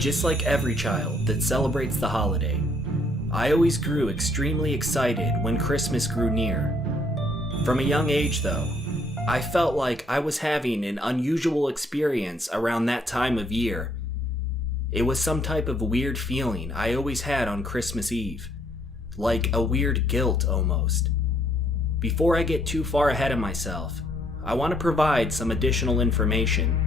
Just like every child that celebrates the holiday, I always grew extremely excited when Christmas grew near. From a young age, though, I felt like I was having an unusual experience around that time of year. It was some type of weird feeling I always had on Christmas Eve, like a weird guilt almost. Before I get too far ahead of myself, I want to provide some additional information.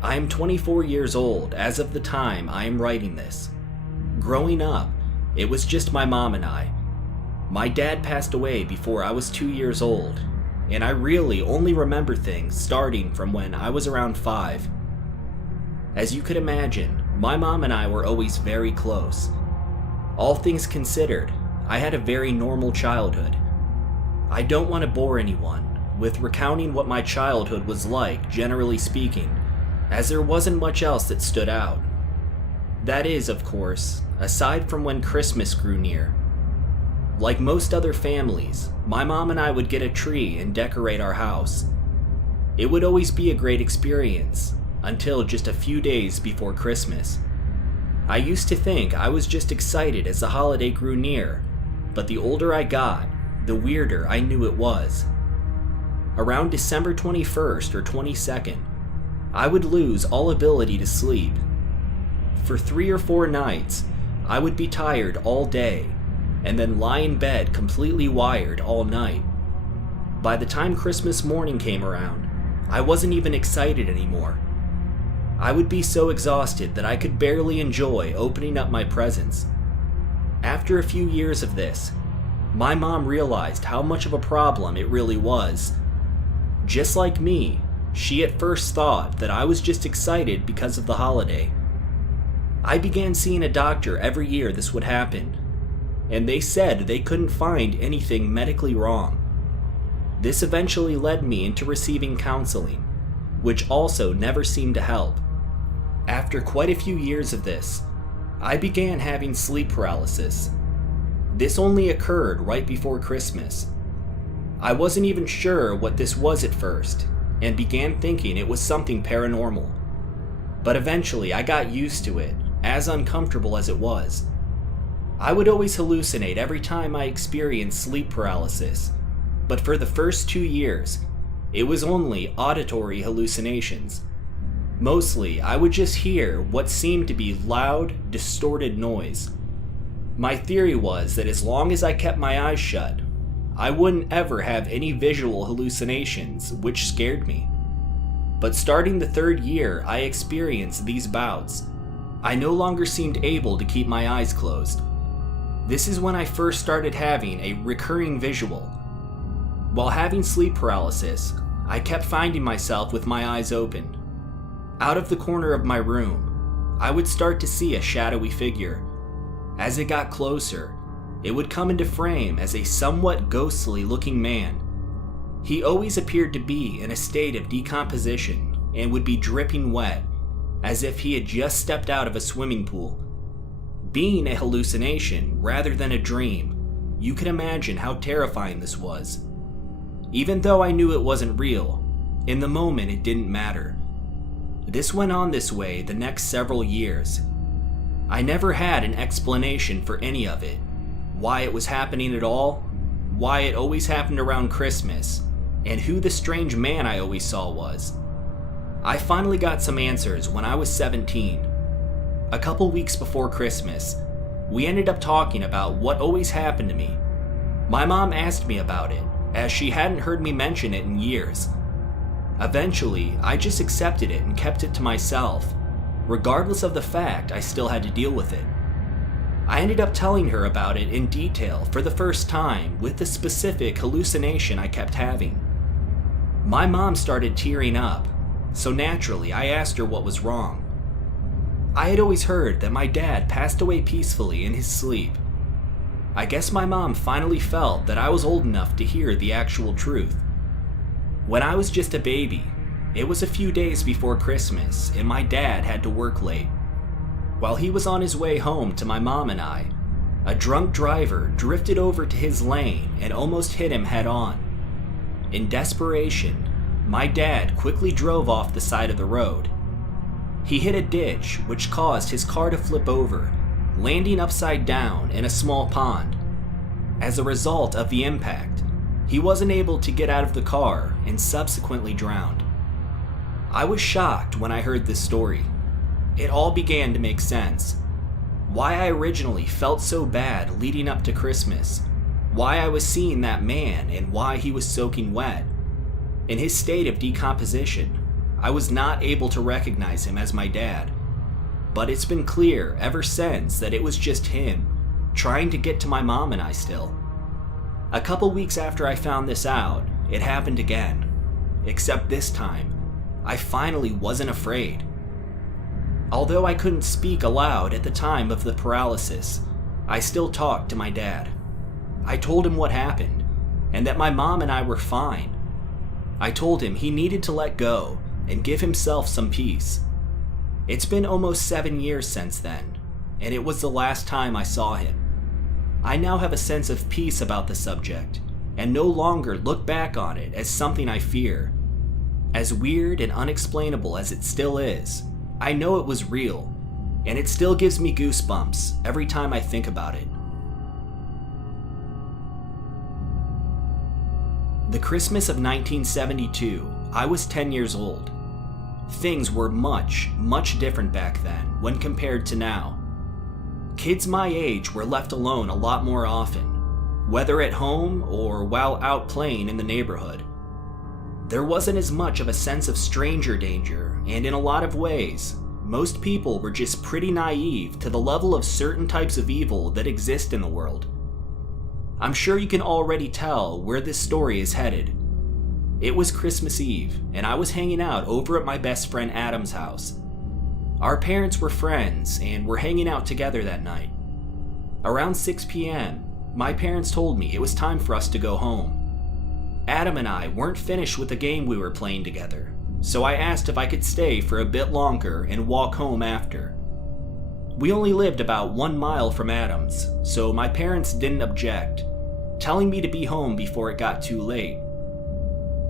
I am 24 years old as of the time I am writing this. Growing up, it was just my mom and I. My dad passed away before I was 2 years old, and I really only remember things starting from when I was around 5. As you could imagine, my mom and I were always very close. All things considered, I had a very normal childhood. I don't want to bore anyone with recounting what my childhood was like, generally speaking, as there wasn't much else that stood out. That is, of course, aside from when Christmas grew near. Like most other families, my mom and I would get a tree and decorate our house. It would always be a great experience, until just a few days before Christmas. I used to think I was just excited as the holiday grew near, but the older I got, the weirder I knew it was. Around December 21st or 22nd, I would lose all ability to sleep. For 3 or 4 nights, I would be tired all day, and then lie in bed completely wired all night. By the time Christmas morning came around, I wasn't even excited anymore. I would be so exhausted that I could barely enjoy opening up my presents. After a few years of this, my mom realized how much of a problem it really was. Just like me, she at first thought that I was just excited because of the holiday. I began seeing a doctor every year this would happen, and they said they couldn't find anything medically wrong. This eventually led me into receiving counseling, which also never seemed to help. After quite a few years of this, I began having sleep paralysis. This only occurred right before Christmas. I wasn't even sure what this was at first, and began thinking it was something paranormal. But eventually I got used to it, as uncomfortable as it was. I would always hallucinate every time I experienced sleep paralysis, but for the first 2 years, it was only auditory hallucinations. Mostly, I would just hear what seemed to be loud, distorted noise. My theory was that as long as I kept my eyes shut, I wouldn't ever have any visual hallucinations, which scared me. But starting the 3rd year I experienced these bouts, I no longer seemed able to keep my eyes closed. This is when I first started having a recurring visual. While having sleep paralysis, I kept finding myself with my eyes open. Out of the corner of my room, I would start to see a shadowy figure. As it got closer, it would come into frame as a somewhat ghostly looking man. He always appeared to be in a state of decomposition and would be dripping wet, as if he had just stepped out of a swimming pool. Being a hallucination rather than a dream, you can imagine how terrifying this was. Even though I knew it wasn't real, in the moment it didn't matter. This went on this way the next several years. I never had an explanation for any of it. Why it was happening at all, why it always happened around Christmas, and who the strange man I always saw was. I finally got some answers when I was 17. A couple weeks before Christmas, we ended up talking about what always happened to me. My mom asked me about it, as she hadn't heard me mention it in years. Eventually, I just accepted it and kept it to myself, regardless of the fact I still had to deal with it. I ended up telling her about it in detail for the first time with the specific hallucination I kept having. My mom started tearing up, so naturally I asked her what was wrong. I had always heard that my dad passed away peacefully in his sleep. I guess my mom finally felt that I was old enough to hear the actual truth. When I was just a baby, it was a few days before Christmas and my dad had to work late. While he was on his way home to my mom and I, a drunk driver drifted over to his lane and almost hit him head on. In desperation, my dad quickly drove off the side of the road. He hit a ditch, which caused his car to flip over, landing upside down in a small pond. As a result of the impact, he wasn't able to get out of the car and subsequently drowned. I was shocked when I heard this story. It all began to make sense. Why I originally felt so bad leading up to Christmas, why I was seeing that man and why he was soaking wet. In his state of decomposition, I was not able to recognize him as my dad. But it's been clear ever since that it was just him, trying to get to my mom and I still. A couple weeks after I found this out, it happened again. Except this time, I finally wasn't afraid. Although I couldn't speak aloud at the time of the paralysis, I still talked to my dad. I told him what happened, and that my mom and I were fine. I told him he needed to let go and give himself some peace. It's been almost 7 years since then, and it was the last time I saw him. I now have a sense of peace about the subject, and no longer look back on it as something I fear. As weird and unexplainable as it still is, I know it was real, and it still gives me goosebumps every time I think about it. The Christmas of 1972, I was 10 years old. Things were much, much different back then when compared to now. Kids my age were left alone a lot more often, whether at home or while out playing in the neighborhood. There wasn't as much of a sense of stranger danger, and in a lot of ways, most people were just pretty naive to the level of certain types of evil that exist in the world. I'm sure you can already tell where this story is headed. It was Christmas Eve, and I was hanging out over at my best friend Adam's house. Our parents were friends and were hanging out together that night. Around 6 p.m., my parents told me it was time for us to go home. Adam and I weren't finished with the game we were playing together, so I asked if I could stay for a bit longer and walk home after. We only lived about 1 mile from Adam's, so my parents didn't object, telling me to be home before it got too late.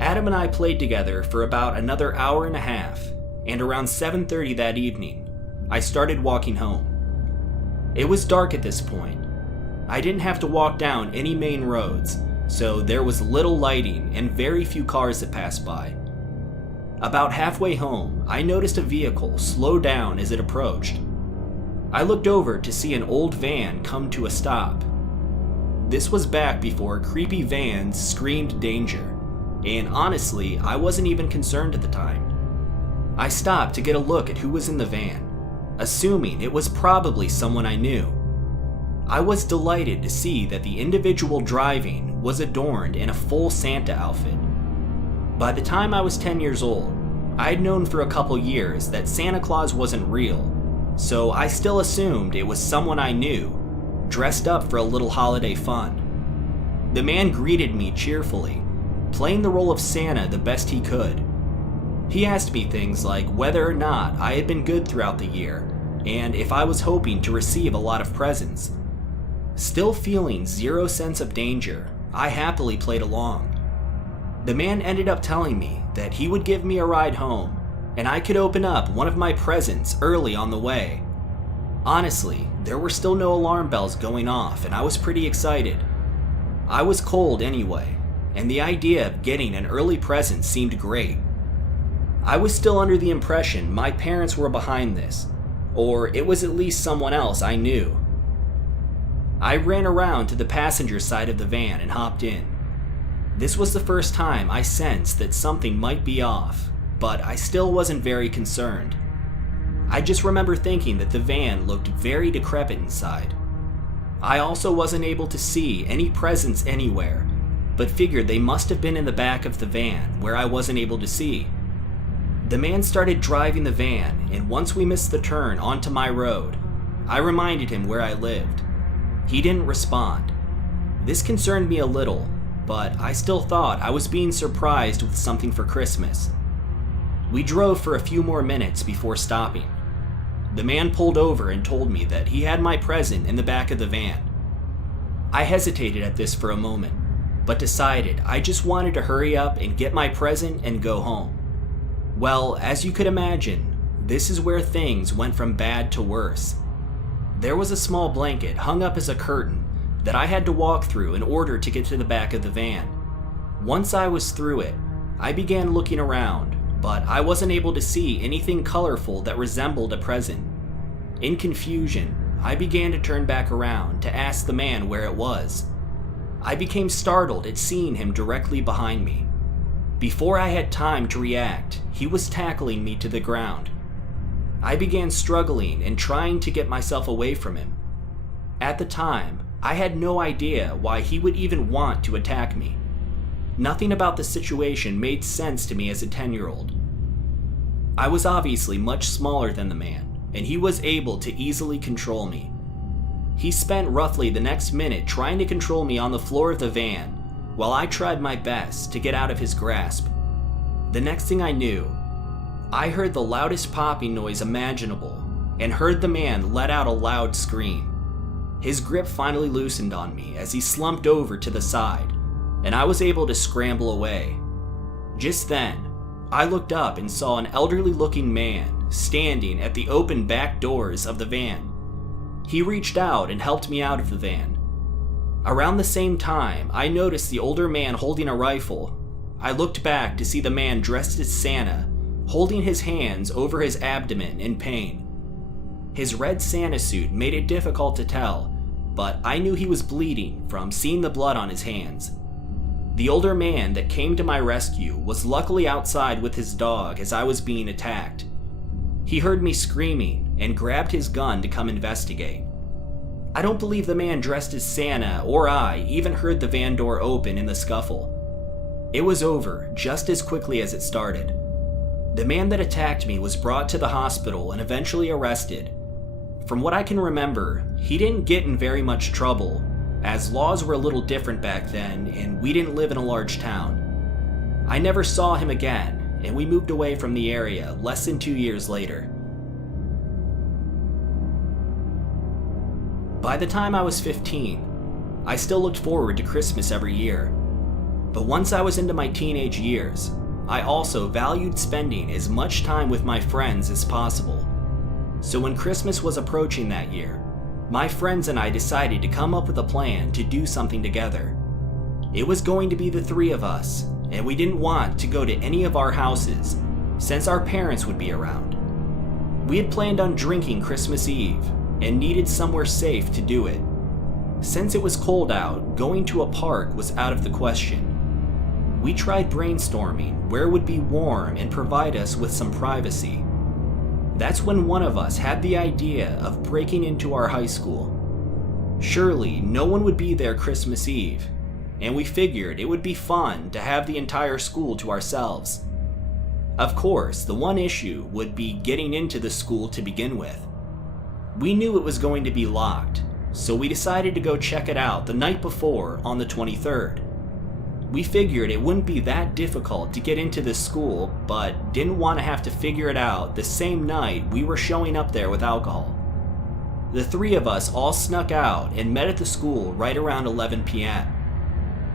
Adam and I played together for about another hour and a half, and around 7:30 that evening, I started walking home. It was dark at this point. I didn't have to walk down any main roads, so there was little lighting and very few cars that passed by. About halfway home, I noticed a vehicle slow down as it approached. I looked over to see an old van come to a stop. This was back before creepy vans screamed danger, and honestly, I wasn't even concerned at the time. I stopped to get a look at who was in the van, assuming it was probably someone I knew. I was delighted to see that the individual driving was adorned in a full Santa outfit. By the time I was 10 years old, I had known for a couple years that Santa Claus wasn't real, so I still assumed it was someone I knew, dressed up for a little holiday fun. The man greeted me cheerfully, playing the role of Santa the best he could. He asked me things like whether or not I had been good throughout the year, and if I was hoping to receive a lot of presents. Still feeling zero sense of danger, I happily played along. The man ended up telling me that he would give me a ride home, and I could open up one of my presents early on the way. Honestly, there were still no alarm bells going off, and I was pretty excited. I was cold anyway, and the idea of getting an early present seemed great. I was still under the impression my parents were behind this, or it was at least someone else I knew. I ran around to the passenger side of the van and hopped in. This was the first time I sensed that something might be off, but I still wasn't very concerned. I just remember thinking that the van looked very decrepit inside. I also wasn't able to see any presents anywhere, but figured they must have been in the back of the van where I wasn't able to see. The man started driving the van, and once we missed the turn onto my road, I reminded him where I lived. He didn't respond. This concerned me a little, but I still thought I was being surprised with something for Christmas. We drove for a few more minutes before stopping. The man pulled over and told me that he had my present in the back of the van. I hesitated at this for a moment, but decided I just wanted to hurry up and get my present and go home. Well, as you could imagine, this is where things went from bad to worse. There was a small blanket hung up as a curtain that I had to walk through in order to get to the back of the van. Once I was through it, I began looking around, but I wasn't able to see anything colorful that resembled a present. In confusion, I began to turn back around to ask the man where it was. I became startled at seeing him directly behind me. Before I had time to react, he was tackling me to the ground. I began struggling and trying to get myself away from him. At the time, I had no idea why he would even want to attack me. Nothing about the situation made sense to me as a 10-year-old. I was obviously much smaller than the man, and he was able to easily control me. He spent roughly the next minute trying to control me on the floor of the van, while I tried my best to get out of his grasp. The next thing I knew, I heard the loudest popping noise imaginable, and heard the man let out a loud scream. His grip finally loosened on me as he slumped over to the side, and I was able to scramble away. Just then, I looked up and saw an elderly-looking man standing at the open back doors of the van. He reached out and helped me out of the van. Around the same time, I noticed the older man holding a rifle. I looked back to see the man dressed as Santa, holding his hands over his abdomen in pain. His red Santa suit made it difficult to tell, but I knew he was bleeding from seeing the blood on his hands. The older man that came to my rescue was luckily outside with his dog as I was being attacked. He heard me screaming and grabbed his gun to come investigate. I don't believe the man dressed as Santa or I even heard the van door open in the scuffle. It was over just as quickly as it started. The man that attacked me was brought to the hospital and eventually arrested. From what I can remember, he didn't get in very much trouble, as laws were a little different back then and we didn't live in a large town. I never saw him again, and we moved away from the area less than 2 years later. By the time I was 15, I still looked forward to Christmas every year. But once I was into my teenage years, I also valued spending as much time with my friends as possible. So when Christmas was approaching that year, my friends and I decided to come up with a plan to do something together. It was going to be the three of us, and we didn't want to go to any of our houses, since our parents would be around. We had planned on drinking Christmas Eve, and needed somewhere safe to do it. Since it was cold out, going to a park was out of the question. We tried brainstorming where would be warm and provide us with some privacy. That's when one of us had the idea of breaking into our high school. Surely no one would be there Christmas Eve, and we figured it would be fun to have the entire school to ourselves. Of course, the one issue would be getting into the school to begin with. We knew it was going to be locked, so we decided to go check it out the night before on the 23rd. We figured it wouldn't be that difficult to get into this school, but didn't want to have to figure it out the same night we were showing up there with alcohol. The three of us all snuck out and met at the school right around 11 p.m.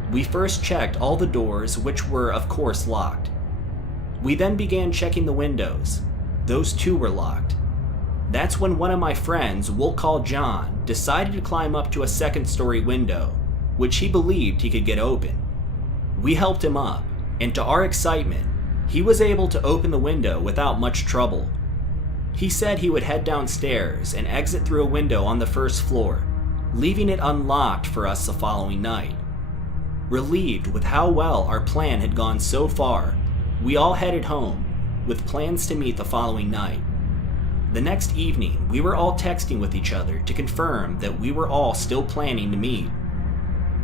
We first checked all the doors, which were of course locked. We then began checking the windows. Those too were locked. That's when one of my friends, we'll call John, decided to climb up to a second-story window, which he believed he could get open. We helped him up, and to our excitement, he was able to open the window without much trouble. He said he would head downstairs and exit through a window on the first floor, leaving it unlocked for us the following night. Relieved with how well our plan had gone so far, we all headed home, with plans to meet the following night. The next evening, we were all texting with each other to confirm that we were all still planning to meet.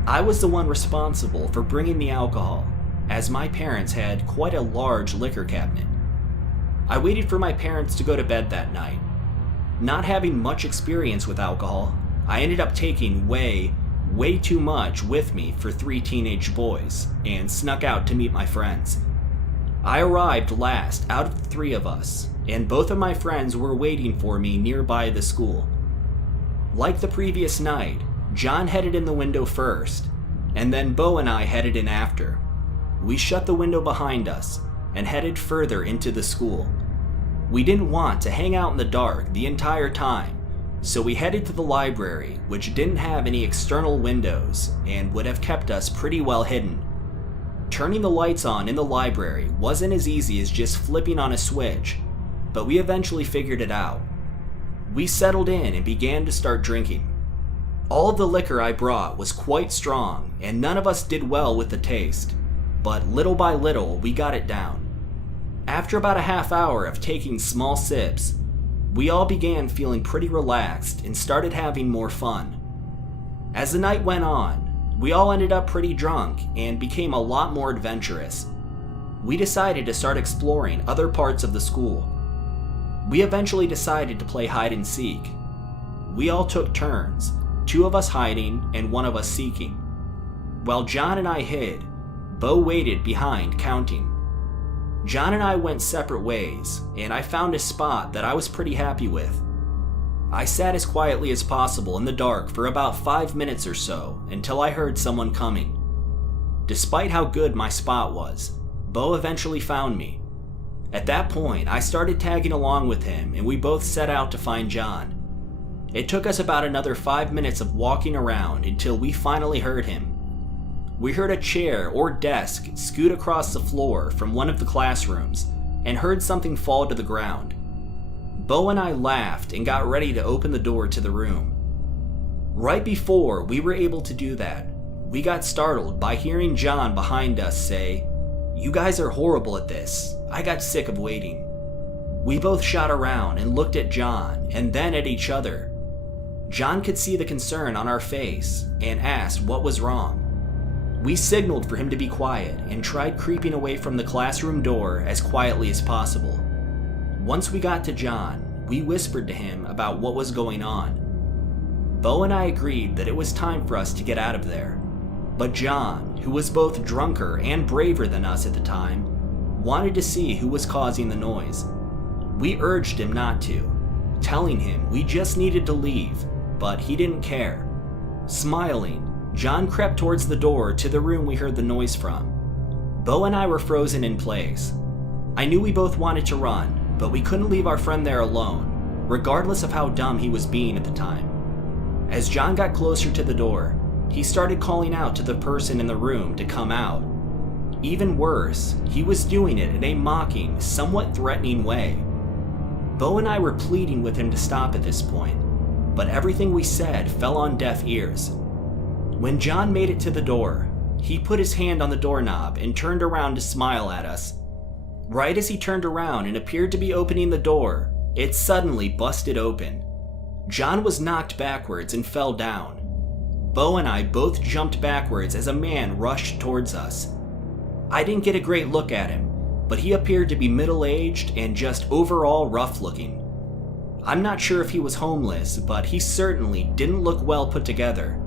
I was the one responsible for bringing the alcohol, as my parents had quite a large liquor cabinet. I waited for my parents to go to bed that night. Not having much experience with alcohol, I ended up taking way too much with me for 3 teenage boys, and snuck out to meet my friends. I arrived last out of the 3 of us, and both of my friends were waiting for me nearby the school. Like the previous night, John headed in the window first, and then Bo and I headed in after. We shut the window behind us and headed further into the school. We didn't want to hang out in the dark the entire time, so we headed to the library, which didn't have any external windows and would have kept us pretty well hidden. Turning the lights on in the library wasn't as easy as just flipping on a switch, but we eventually figured it out. We settled in and began to start drinking. All of the liquor I brought was quite strong, and none of us did well with the taste, but little by little we got it down. After about a half hour of taking small sips, we all began feeling pretty relaxed and started having more fun. As the night went on, we all ended up pretty drunk and became a lot more adventurous. We decided to start exploring other parts of the school. We eventually decided to play hide and seek. We all took turns, 2 of us hiding and 1 of us seeking. While John and I hid, Bo waited behind counting. John and I went separate ways, and I found a spot that I was pretty happy with. I sat as quietly as possible in the dark for about 5 minutes or so until I heard someone coming. Despite how good my spot was, Bo eventually found me. At that point, I started tagging along with him and we both set out to find John. It took us about another 5 minutes of walking around until we finally heard him. We heard a chair or desk scoot across the floor from one of the classrooms and heard something fall to the ground. Bo and I laughed and got ready to open the door to the room. Right before we were able to do that, we got startled by hearing John behind us say, "You guys are horrible at this. I got sick of waiting." We both shot around and looked at John and then at each other. John could see the concern on our face and asked what was wrong. We signaled for him to be quiet and tried creeping away from the classroom door as quietly as possible. Once we got to John, we whispered to him about what was going on. Bo and I agreed that it was time for us to get out of there, but John, who was both drunker and braver than us at the time, wanted to see who was causing the noise. We urged him not to, telling him we just needed to leave, but he didn't care. Smiling, John crept towards the door to the room we heard the noise from. Bo and I were frozen in place. I knew we both wanted to run, but we couldn't leave our friend there alone, regardless of how dumb he was being at the time. As John got closer to the door, he started calling out to the person in the room to come out. Even worse, he was doing it in a mocking, somewhat threatening way. Bo and I were pleading with him to stop at this point, but everything we said fell on deaf ears. When John made it to the door, he put his hand on the doorknob and turned around to smile at us. Right as he turned around and appeared to be opening the door, it suddenly busted open. John was knocked backwards and fell down. Bo and I both jumped backwards as a man rushed towards us. I didn't get a great look at him, but he appeared to be middle-aged and just overall rough-looking. I'm not sure if he was homeless, but he certainly didn't look well put together.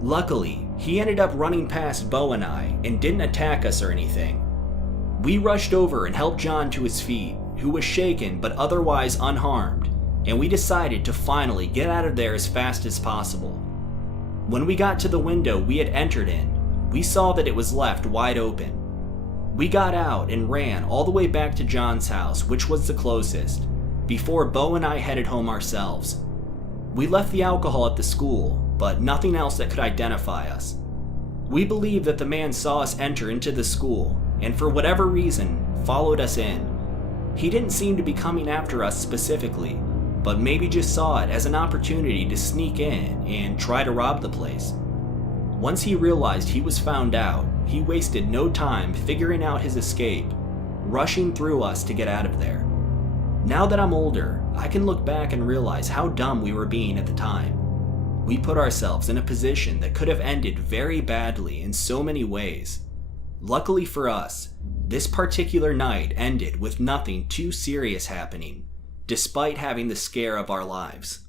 Luckily, he ended up running past Bo and I and didn't attack us or anything. We rushed over and helped John to his feet, who was shaken but otherwise unharmed, and we decided to finally get out of there as fast as possible. When we got to the window we had entered in, we saw that it was left wide open. We got out and ran all the way back to John's house, which was the closest, before Bo and I headed home ourselves. We left the alcohol at the school, but nothing else that could identify us. We believe that the man saw us enter into the school, and for whatever reason, followed us in. He didn't seem to be coming after us specifically, but maybe just saw it as an opportunity to sneak in and try to rob the place. Once he realized he was found out, he wasted no time figuring out his escape, rushing through us to get out of there. Now that I'm older, I can look back and realize how dumb we were being at the time. We put ourselves in a position that could have ended very badly in so many ways. Luckily for us, this particular night ended with nothing too serious happening, despite having the scare of our lives.